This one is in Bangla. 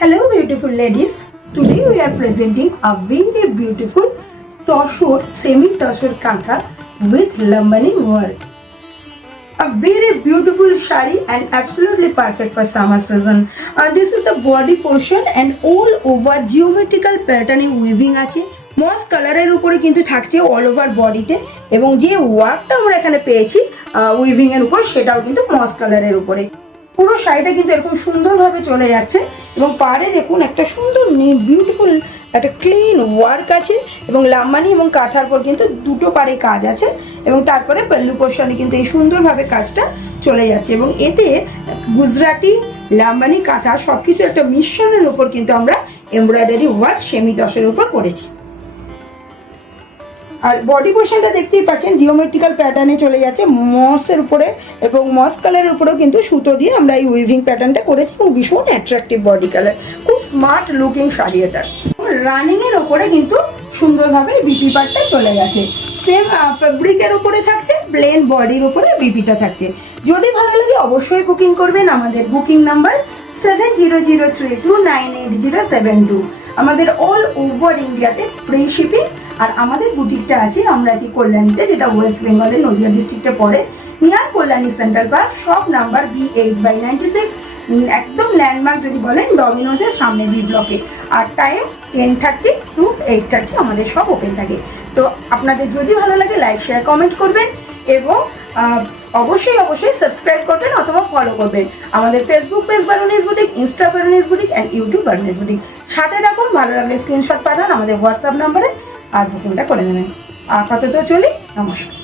Hello beautiful ladies, today we are presenting a very beautiful Toshor semi-Toshor kantha with Lambani work. A very beautiful shari and absolutely perfect for summer season. This is the body portion and all over geometrical pattern weaving আছে মস কালারের উপরে কিন্তু থাকছে অল ওভার বডিতে এবং যে ওয়ার্কটা আমরা এখানে পেয়েছি উইভিং এর উপর সেটাও কিন্তু মস কালারের উপরে পুরো শাড়িটা কিন্তু এরকম সুন্দরভাবে চলে যাচ্ছে এবং পাড়ে দেখুন একটা সুন্দর বিউটিফুল একটা ক্লিন ওয়ার্ক আছে এবং লাম্বানি এবং কাঁথার পর কিন্তু দুটো পাড়ে কাজ আছে এবং তারপরে পল্লু পোর্শনে কিন্তু এই সুন্দরভাবে কাজটা চলে যাচ্ছে এবং এতে গুজরাটি লাম্বানি কাঁথা সব কিছু একটা মিশ্রণের উপর কিন্তু আমরা এমব্রয়ডারি ওয়ার্ক সেমি দশের উপর করেছি। আর বডি পোর্শনটা দেখতেই পাচ্ছেন জিওমেট্রিক্যাল প্যাটার্নে চলে যাচ্ছে মসের উপরে এবং মস কালারের উপরেও কিন্তু সুতো দিয়ে আমরা এই উইভিং প্যাটার্নটা করেছি এবং ভীষণ অ্যাট্রাকটিভ বডি কালার, খুব স্মার্ট লুকিং শাড়ি এটা। রানিংয়ের ওপরে কিন্তু সুন্দরভাবে বিপি পার্টটা চলে গেছে, সেম ফেব্রিকের উপরে থাকছে, প্লেন বডির উপরে বিপিটা থাকছে। যদি ভালো লাগে অবশ্যই বুকিং করবেন, আমাদের বুকিং নাম্বার 7003298072। আমাদের অল ওভার ইন্ডিয়াতে ফ্রি শিপিং। আর আমাদের বুটিকটা আছে, আমরা আছি কল্যাণীতে, যেটা ওয়েস্ট বেঙ্গলের নদিয়া ডিস্ট্রিক্টে পড়ে, near Kalyani central park, shop number B8/96, একদম ল্যান্ডমার্ক যদি বলেন ডমিনোজের সামনে বি ব্লকে। আর টাইম 10:30 to 8:30 আমাদের সব ওপেন থাকে। তো আপনাদের যদি ভালো লাগে লাইক শেয়ার কমেন্ট করবেন এবং অবশ্যই সাবস্ক্রাইব করবেন অথবা ফলো করবেন আমাদের Facebook page Baruni's boutique, insta Baruni's boutique and YouTube Baruni's boutique. সাথে রাখুন, ভালো লাগলে স্ক্রিনশট পাঠান আমাদের হোয়াটসঅ্যাপ নাম্বারে আর বুকিংটা করে নেবেন। আপাতত চলি, নমস্কার।